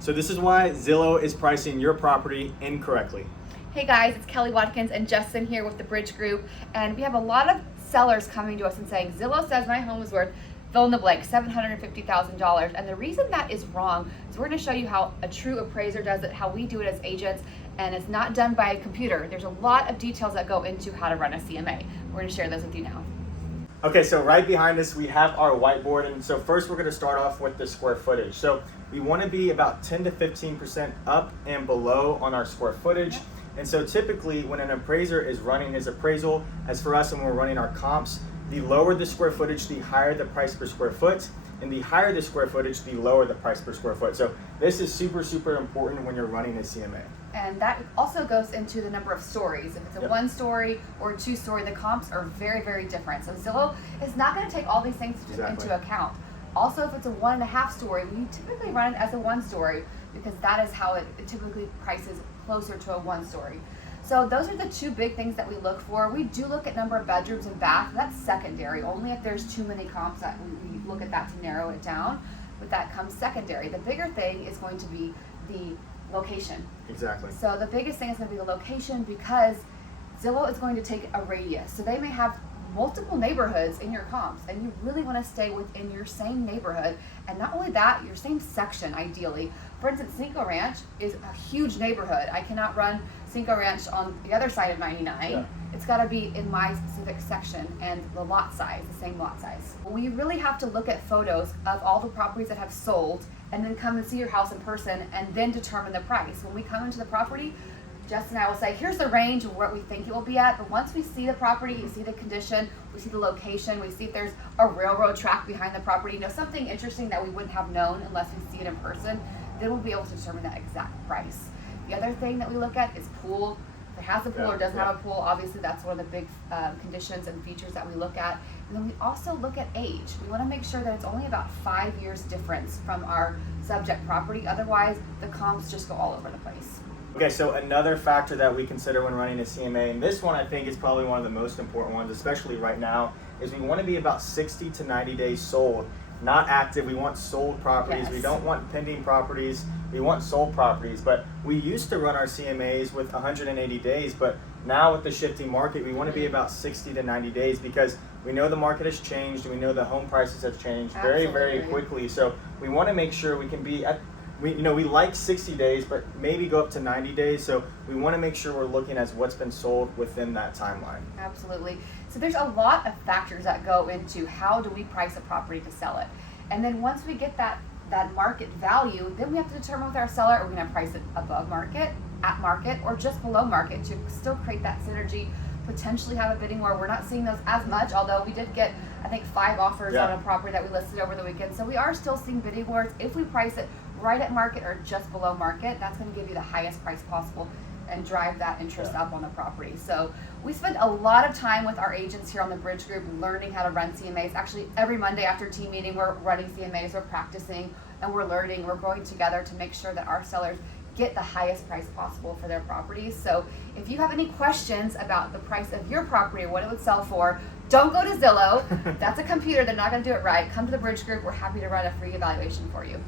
So this is why Zillow is pricing your property incorrectly. Hey guys, it's Kelly Watkins and Justin here with the Bridge Group, and we have a lot of sellers coming to us and saying, Zillow says my home is worth fill in the blank, $750,000. And the reason that is wrong is we're going to show you how a true appraiser does it, how we do it as agents, and it's not done by a computer. There's a lot of details that go into how to run a CMA. We're going to share those with you now. Okay, so right behind us we have our whiteboard, and so first we're going to start off with the square footage. So we want to be about 10 to 15% up and below on our square footage. And so typically when an appraiser is running his appraisal, as for us when we're running our comps, the lower the square footage, the higher the price per square foot, and the higher the square footage, the lower the price per square foot. So this is super, super important when you're running a CMA. And that also goes into the number of stories. If it's a one story or a 2 story, the comps are very, very different. So Zillow is not going to take all these things into account. Also, if it's a 1.5 story, we typically run it as a 1 story because that is how it typically prices closer to a 1 story. So those are the 2 big things that we look for. We do look at number of bedrooms and bath. That's secondary. Only if there's too many comps that we look at that to narrow it down. But that comes secondary. The bigger thing is going to be the location. Exactly. So the biggest thing is going to be the location because Zillow is going to take a radius. So they may have multiple neighborhoods in your comps, and you really want to stay within your same neighborhood, and not only that, your same section ideally. For instance, Cinco Ranch is a huge neighborhood. I cannot run Cinco Ranch on the other side of 99. Yeah. It's got to be in my specific section and the lot size, the same lot size. We really have to look at photos of all the properties that have sold and then come and see your house in person and then determine the price. When we come into the property, Justin and I will say, here's the range of what we think it will be at, but once we see the property, we see the condition, we see the location, we see if there's a railroad track behind the property, something interesting that we wouldn't have known unless we see it in person, then we'll be able to determine that exact price. The other thing that we look at is pool. If it has a pool or doesn't have a pool, obviously that's one of the big conditions and features that we look at. And then we also look at age. We want to make sure that it's only about 5 years difference from our subject property. Otherwise, the comps just go all over the place. Okay, so another factor that we consider when running a CMA, and this one I think is probably one of the most important ones, especially right now, is we want to be about 60 to 90 days sold. Not active, we want sold properties. Yes. We don't want pending properties, we want sold properties. But we used to run our CMAs with 180 days, but now with the shifting market, we want to be about 60 to 90 days because we know the market has changed, and we know the home prices have changed very, very quickly. So we want to make sure we can be at we like 60 days, but maybe go up to 90 days. So we want to make sure we're looking at what's been sold within that timeline. Absolutely. So there's a lot of factors that go into how do we price a property to sell it. And then once we get that market value, then we have to determine with our seller, are we going to price it above market, at market, or just below market to still create that synergy, potentially have a bidding war. We're not seeing those as much, although we did get, I think, 5 offers on a property that we listed over the weekend. So we are still seeing bidding wars. If we price it right at market or just below market, that's going to give you the highest price possible and drive that interest up on the property. So we spend a lot of time with our agents here on the Bridge Group learning how to run CMAs. Actually, every Monday after team meeting, we're running CMAs, we're practicing, and we're learning, we're growing together to make sure that our sellers get the highest price possible for their properties. So if you have any questions about the price of your property or what it would sell for, don't go to Zillow. That's a computer, they're not going to do it right. Come to the Bridge Group, we're happy to run a free evaluation for you.